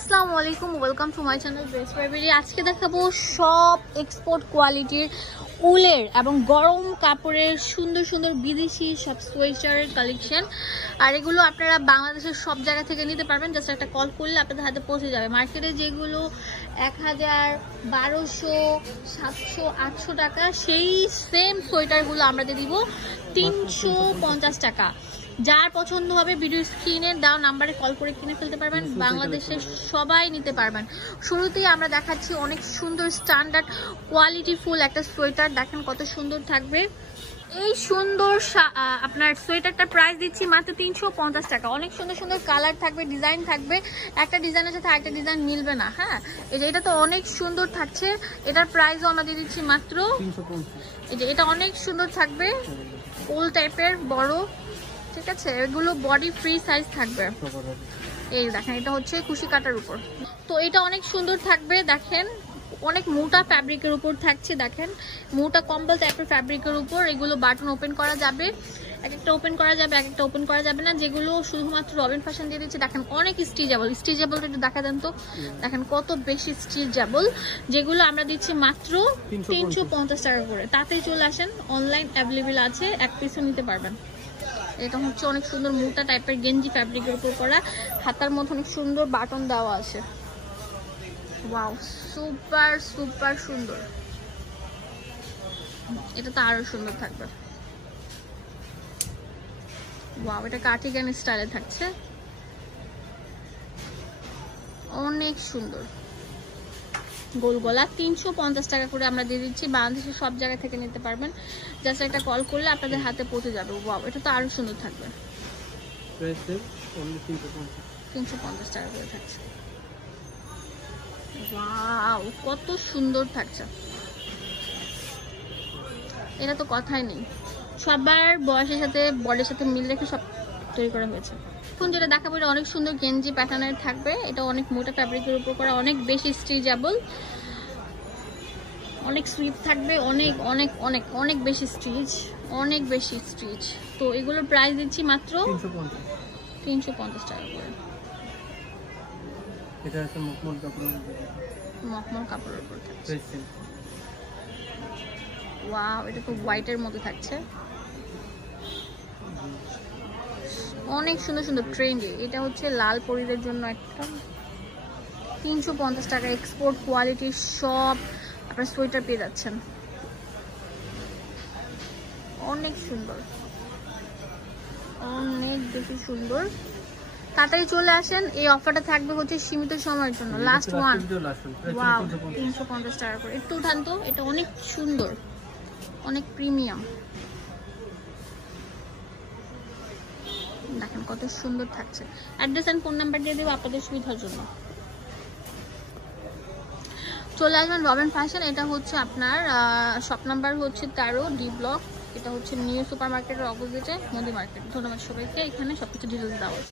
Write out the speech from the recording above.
আসসালামু আলাইকুম, welcome to my channel dress library. আজকে দেখাবো সব এক্সপোর্ট কোয়ালিটির উলের এবং গরম কাপড়ের সুন্দর সুন্দর বিদেশি সব সোয়েটারের কালেকশন। আর এগুলো আপনারা বাংলাদেশের সব জায়গা থেকে নিতে পারবেন, জাস্ট একটা কল করলে আপনাদের হাতে পৌঁছে যাবে। মার্কেটে যেগুলো 1000, 1200, 700, 800 টাকা, সেই সেম সোয়েটারগুলো আমরা দিয়ে দিব 350 টাকা। যার পছন্দ হবে ভিডিও স্ক্রিনে দাও নাম্বারে কল করে কিনে ফেলতে পারবেন, বাংলাদেশের সবাই নিতে পারবেন। শুরুতেই আমরা দেখাচ্ছি অনেক সুন্দর স্ট্যান্ডার্ড কোয়ালিটি ফুল একটা সোয়েটার, দেখেন কত সুন্দর থাকবে। এই সুন্দর আপনার সোয়েটারটার প্রাইস দিচ্ছি মাত্র 350 টাকা। অনেক সুন্দর সুন্দর কালার থাকবে, ডিজাইন থাকবে, একটা ডিজাইনের সাথে আরেকটা ডিজাইন মিলবে না। হ্যাঁ, এই যে এটা তো অনেক সুন্দর থাকছে, এটার প্রাইসও আমরা দিয়ে দিচ্ছি মাত্র 350। এই যে এটা অনেক সুন্দর থাকবে, ওল টাইপের বড়, ঠিক আছে। এগুলো বডি ফ্রি সাইজ থাকবে। এই দেখেন এটা হচ্ছে কুশি কাটার উপর, তো এটা অনেক সুন্দর থাকবে। দেখেন অনেক মোটা ফ্যাব্রিকের উপর থাকছে, দেখেন মোটা কম্বল টাইপের ফ্যাব্রিকের উপর। এগুলো বাটন ওপেন করা যাবে, এক একটা ওপেন করা যাবে, এক একটা ওপেন করা যাবে না। যেগুলো শুধুমাত্র রবিন ফ্যাশন দিয়ে দিচ্ছে, দেখেন অনেক স্টিচেবল। স্টিচেবলটা একটু দেখা দেন তো, দেখেন কত বেশি স্টিচেবল। যেগুলো আমরা দিচ্ছি মাত্র 350 টাকা করে। তাতেই চলে আসেন, অনলাইন অ্যাভেলেবেল আছে, এক পিসও নিতে পারবেন। এটা হচ্ছে অনেক সুন্দর মোটা টাইপের গেঞ্জি ফ্যাব্রিকের উপর করা, হাতার মধ্যে অনেক সুন্দর বাটন দেওয়া আছে। ওয়াও, সুপার সুপার সুন্দর। এটা তো আরো সুন্দর থাকবে। ওয়াও, এটা কার্টিগান স্টাইলে থাকছে, অনেক সুন্দর। গোল গলা 350 টাকা করে আমরা দিয়ে দিচ্ছি, বাংলাদেশের সব জায়গা থেকে নিতে পারবেন। জাস্ট একটা কল করলে আপনাদের হাতে পৌঁছে যাবে। ওয়াও, এটা তো আরো সুন্দর থাকবে। 350 টাকা করে থাকছে। ওয়াও, কত সুন্দর থাকছে, এটা তো কথাই নেই। সবার বয়সের সাথে বডির সাথে মিল রেখে সব তৈরি করা হয়েছে। এখন যেটা দেখাবো এটা অনেক সুন্দর গেঞ্জি প্যাটার্নের থাকবে। এটা অনেক মোটা ফ্যাব্রিকের উপর করা, অনেক বেশি স্ট্রেচেবল, অনেক স্লিপ থাকবে, অনেক অনেক অনেক অনেক বেশি স্টিচ, অনেক বেশি স্টিচ। তো এগুলোর প্রাইস দিচ্ছি মাত্র 350 টাকা করে। এটা আছে মখমল কাপড়ের উপর, মখমল কাপড়ের উপর থাকছে। ওয়াও, এটা তো হোয়াইটের মধ্যে থাকছে, অনেক সুন্দর সুন্দর ট্রেন্ডি। এটা হচ্ছে লাল পরীদের জন্য একটা 350 টাকা এক্সপোর্ট কোয়ালিটির সব আপনার সোয়েটার পেয়ে যাচ্ছেন, অনেক সুন্দর, অনেক বেশি সুন্দর। তাড়াতাড়ি চলে আসেন, এই অফারটা থাকবে হচ্ছে সীমিত সময়ের জন্য, লাস্ট ওয়ান। ওয়াও, 350 টাকা করে। একটু উঠান তো, এটা অনেক সুন্দর, অনেক প্রিমিয়াম। দেখেন কত সুন্দর থাকছে। অ্যাড্রেস এন্ড ফোন নাম্বার দিয়ে দেবো আপনাদের সুবিধার জন্য। চলে আসবেন রবিন ফ্যাশন। এটা হচ্ছে আপনার শপ নাম্বার হচ্ছে 13 ডি ব্লক। এটা হচ্ছে নিউ সুপার মার্কেটের অপোজিটে মোদি মার্কেট। ধন্যবাদ সবাইকে, এখানে সবকিছু ডিটেলস দেওয়া আছে।